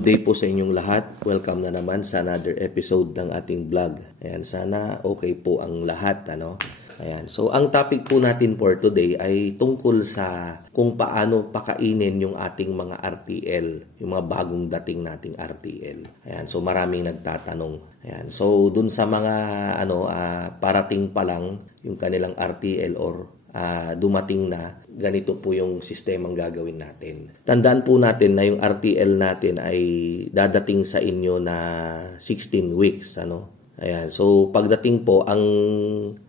Good day po sa inyong lahat. Welcome na naman sa another episode ng ating vlog. Ayan, sana okay po ang lahat, Ayan. So, ang topic po natin for today ay tungkol sa kung paano pakainin yung ating mga RTL, yung mga bagong dating nating RTL. Ayan. So, maraming nagtatanong. Ayan. So, dun sa mga parating pa lang yung kanilang RTL or dumating na, ganito po yung sistemang gagawin natin. Tandaan po natin na yung RTL natin ay dadating sa inyo na 16 weeks, Ayan. So, pagdating po, ang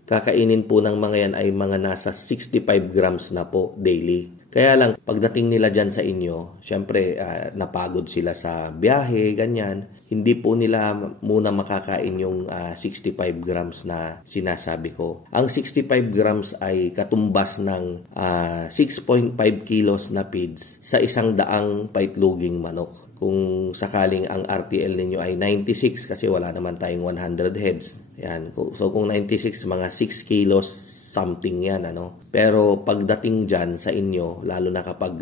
kakainin po ng mga yan ay mga nasa 65 grams na po daily. Kaya lang, pagdating nila dyan sa inyo, syempre, napagod sila sa biyahe, ganyan. Hindi po nila muna makakain yung 65 grams na sinasabi ko. Ang 65 grams ay katumbas ng 6.5 kilos na feeds sa 100 paitloging manok. Kung sakaling ang RTL ninyo ay 96 kasi wala naman tayong 100 heads. Yan. So kung 96, mga 6 kilos something yan, Pero pagdating dyan sa inyo, lalo na kapag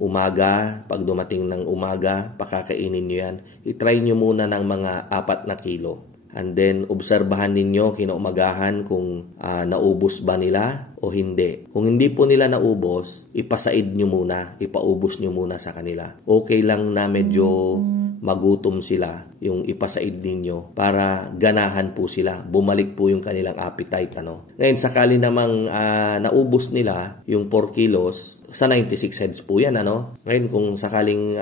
umaga, pag dumating ng umaga, pakakainin nyo yan, itry nyo muna ng mga 4 na kilo. And then, obserbahan ninyo kinaumagahan kung naubos ba nila o hindi. Kung hindi po nila naubos, ipasaid nyo muna, ipaubos nyo muna sa kanila. Okay lang na medyo magutom sila yung ipasaid ninyo para ganahan po sila. Bumalik po yung kanilang appetite, Ngayon, sakali namang naubos nila yung 4 kilos, sa 96 heads po yan, Ngayon, kung sakaling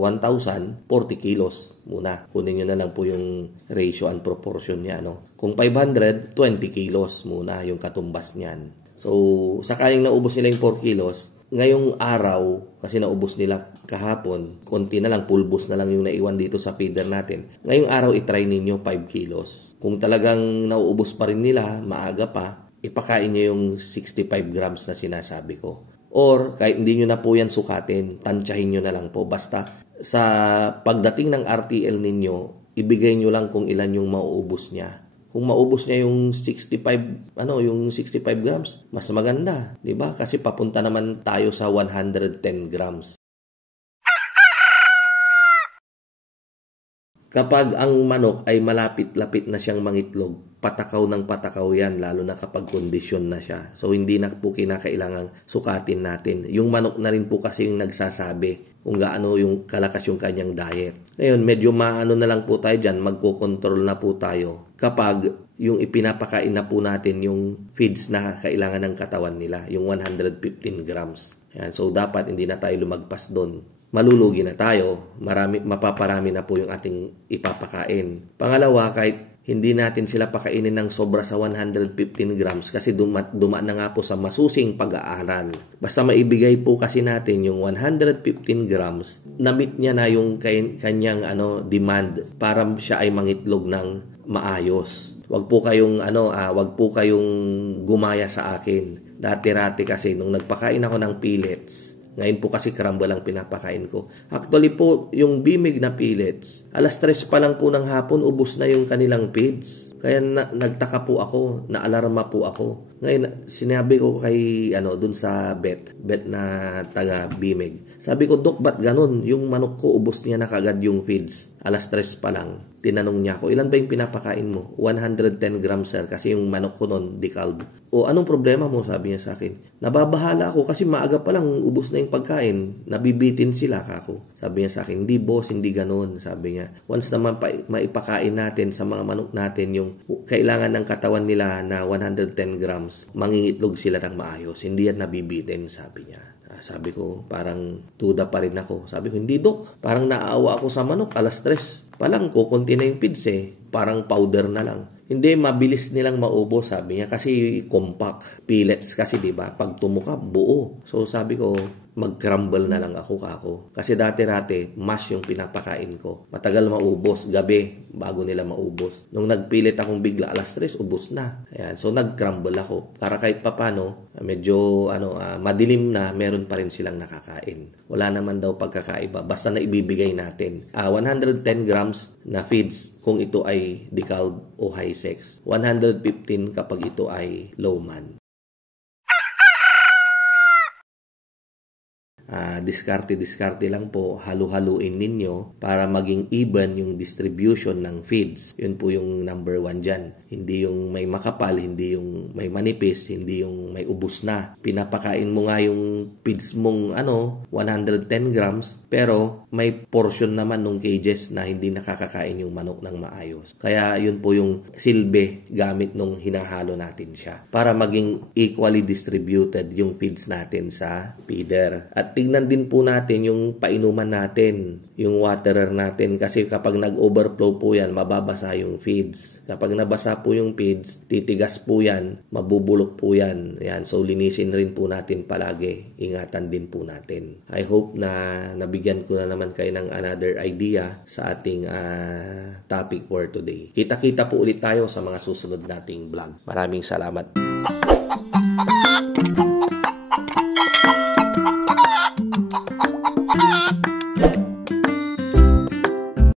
1,000, 40 kilos muna. Kunin nyo na lang po yung ratio and proportion niya, Kung 500, 20 kilos muna yung katumbas niyan. So, sakaling naubos nila yung 4 kilos, ngayong araw, kasi naubos nila kahapon, konti na lang, pulbos na lang yung naiwan dito sa feeder natin. Ngayong araw, itry ninyo 5 kilos. Kung talagang nauubos pa rin nila, maaga pa, ipakain nyo yung 65 grams na sinasabi ko. Or, kahit hindi nyo na po yan sukatin, tansyahin nyo na lang po. Basta, sa pagdating ng RTL ninyo, ibigay nyo lang kung ilan yung mauubos niya. Kung maubos niya yung 65 grams, mas maganda, 'di ba? Kasi papunta naman tayo sa 110 grams. Kapag ang manok ay malapit-lapit na siyang mangitlog, patakaw ng patakaw yan, lalo na kapag kondisyon na siya. So, hindi na po kinakailangang sukatin natin. Yung manok na rin po kasi yung nagsasabi kung gaano yung kalakas yung kanyang diet. Ngayon, medyo maano na lang po tayo dyan, magkocontrol na po tayo kapag yung ipinapakain na po natin yung feeds na kailangan ng katawan nila, yung 115 grams. Ayan, so, dapat hindi na tayo lumagpas doon. Malulugi na tayo, mapaparami na po yung ating ipapakain. Pangalawa, kahit hindi natin sila pakainin ng sobra sa 115 grams kasi dumaan na nga po sa masusing pag-aaral. Basta maibigay po kasi natin yung 115 grams, na-meet niya na yung kanyang demand para siya ay mangitlog ng maayos. Wag po kayong gumaya sa akin. Dati-rati kasi nung nagpakain ako ng pellets, ngayon po kasi crumble ang pinapakain ko. Actually po, yung bimig na pellets, 3:00 pa lang po ng hapon, ubos na yung kanilang feeds. Kaya nagtaka po ako, naalarma po ako. Ngayon, sinabi ko kay, dun sa bet na taga bimig. Sabi ko, Dok, ba't ganun? Yung manok ko, ubos niya na kagad yung feeds. 3:00 pa lang. Tinanong niya ako, ilan ba yung pinapakain mo? 110 grams, sir, kasi yung manok ko nun, decalb. O, anong problema mo? Sabi niya sa akin. Nababahala ako kasi maaga pa lang, ubos na yung pagkain. Nabibitin sila, kako. Sabi niya sa akin, hindi boss, hindi ganun. Sabi niya, once naman maipakain natin sa mga manok natin yung kailangan ng katawan nila na 110 grams, mangingitlog sila ng maayos. Hindi yan nabibitin, sabi niya. Sabi ko, parang duda pa rin ako. Sabi ko, hindi Dok, parang naaawa ako sa manok, 3:00 pa lang, kukunti na yung feeds parang powder na lang. Hindi, mabilis nilang maubos, sabi niya, kasi compact pellets kasi, di ba? Pag tumuka, buo. So sabi ko, mag-crumble na lang ako, kako. Kasi dati-rati, mash yung pinapakain ko. Matagal maubos, gabi, bago nila maubos. Nung nagpilit akong bigla, 3:00, ubos na. Ayan, so nag-crumble ako. Para kahit papano, medyo madilim na, meron pa rin silang nakakain. Wala naman daw pagkakaiba, basta na ibibigay natin. 110 grams na feeds kung ito ay decalb o high sex. 115 kapag ito ay low man. diskarte lang po, halu-haluin ninyo para maging even yung distribution ng feeds. Yun po yung number 1 dyan. Hindi yung may makapal, hindi yung may manipis, hindi yung may ubos na. Pinapakain mo nga yung feeds mong 110 grams, pero may portion naman ng cages na hindi nakakakain yung manok ng maayos. Kaya yun po yung silbi gamit nung hinahalo natin siya para maging equally distributed yung feeds natin sa feeder. At tignan din po natin yung painuman natin, yung waterer natin, kasi kapag nag-overflow po yan, mababasa yung feeds. Kapag nabasa po yung feeds, titigas po yan, mabubulok po yan. Yan. So linisin rin po natin palagi. Ingatan din po natin. I hope na nabigyan ko na naman kayo ng another idea sa ating topic for today. Kita-kita po ulit tayo sa mga susunod nating vlog. Maraming salamat.